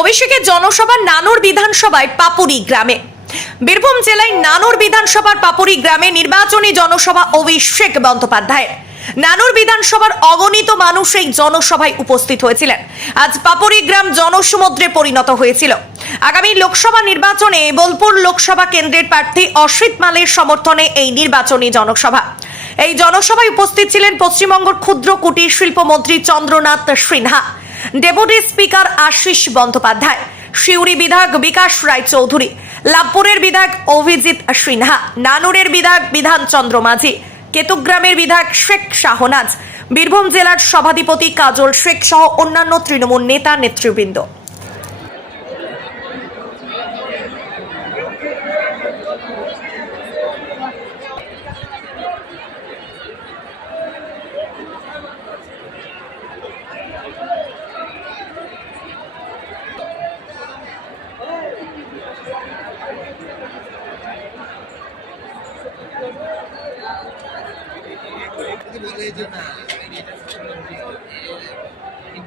অভিষেকের জনসভা নানুর বিধানসভায় পাপুরি গ্রামে। বীরভূম জেলায় নানুর বিধানসভার পাপুরি গ্রামে নির্বাচনী জনসভা অভিষেক বন্দ্যোপাধ্যায় নানুর বিধানসভার অগণিত মানুষ এই জনসভায় উপস্থিত হয়েছিলেন। আজ পাপুরি গ্রাম জনসমুদ্রে পরিণত হয়েছিল। আগামী লোকসভা নির্বাচনে বোলপুর লোকসভা কেন্দ্রের প্রার্থী অসিত মালের সমর্থনে এই নির্বাচনী জনসভা। এই জনসভায় উপস্থিত ছিলেন পশ্চিমবঙ্গের ক্ষুদ্র কুটির শিল্প মন্ত্রী চন্দ্রনাথ সিনহা। ডেপুটি স্পিকার আশিস বন্দ্যোপাধ্যায় শিউরি বিধায়ক বিকাশ রায় চৌধুরী লাভপুরের বিধায়ক অভিজিৎ সিনহা, নানুরের বিধায়ক বিধান চন্দ্র মাঝি, কেতুগ্রামের বিধায়ক শেখ শাহনাজ, বীরভূম জেলার সভাধিপতি কাজল শেখ সহ অন্যান্য তৃণমূল নেতা নেতৃবৃন্দ।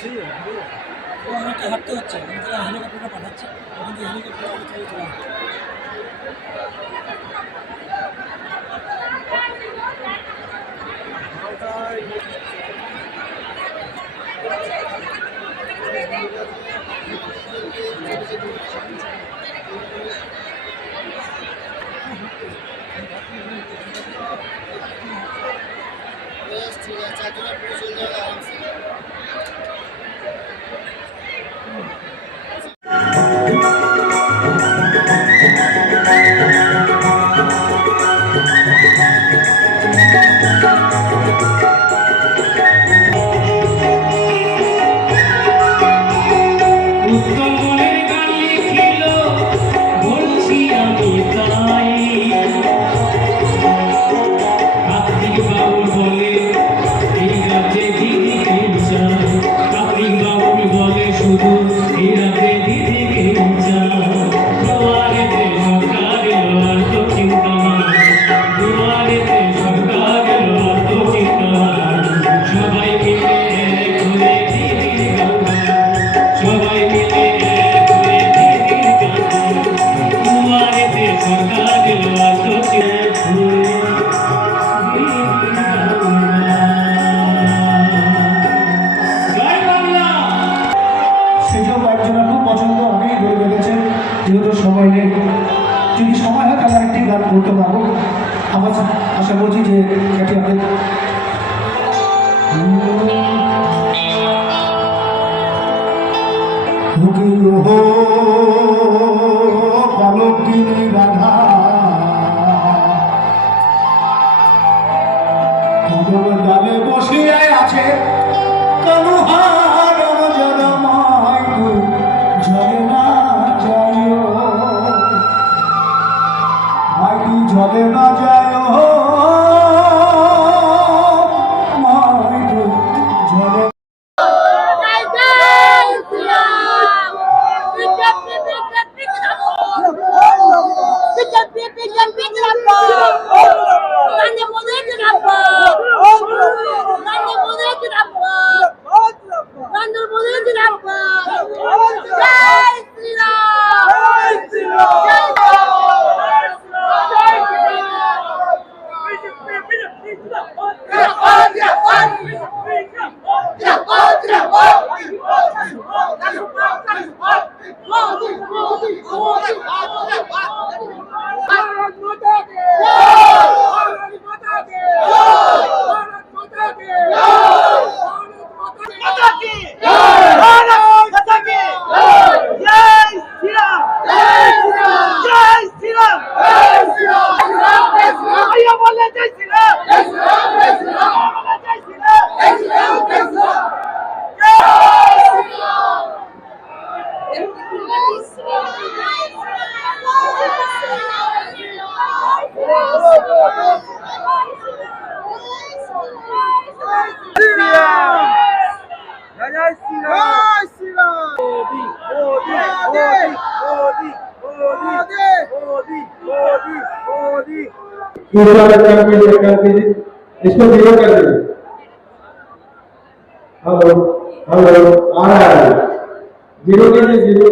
করে অনেকটা হাঁটতে হচ্ছে হেলিকপ্টারটা পাঠাচ্ছে। থেকে হেলিকপ্টার চলে চলে যেহেতু সময় নেই। যদি সময় হয় তাহলে একটি গান করতে পারব। আমার আশা করছি যে এটি আমাদের পালকিনী রাধা জয় दूसरा बच्चा कोई कर दीजिए इसको ज़ीरो कर दीजिए हेलो हेलो आ रहा है ज़ीरो कीजिए ज़ीरो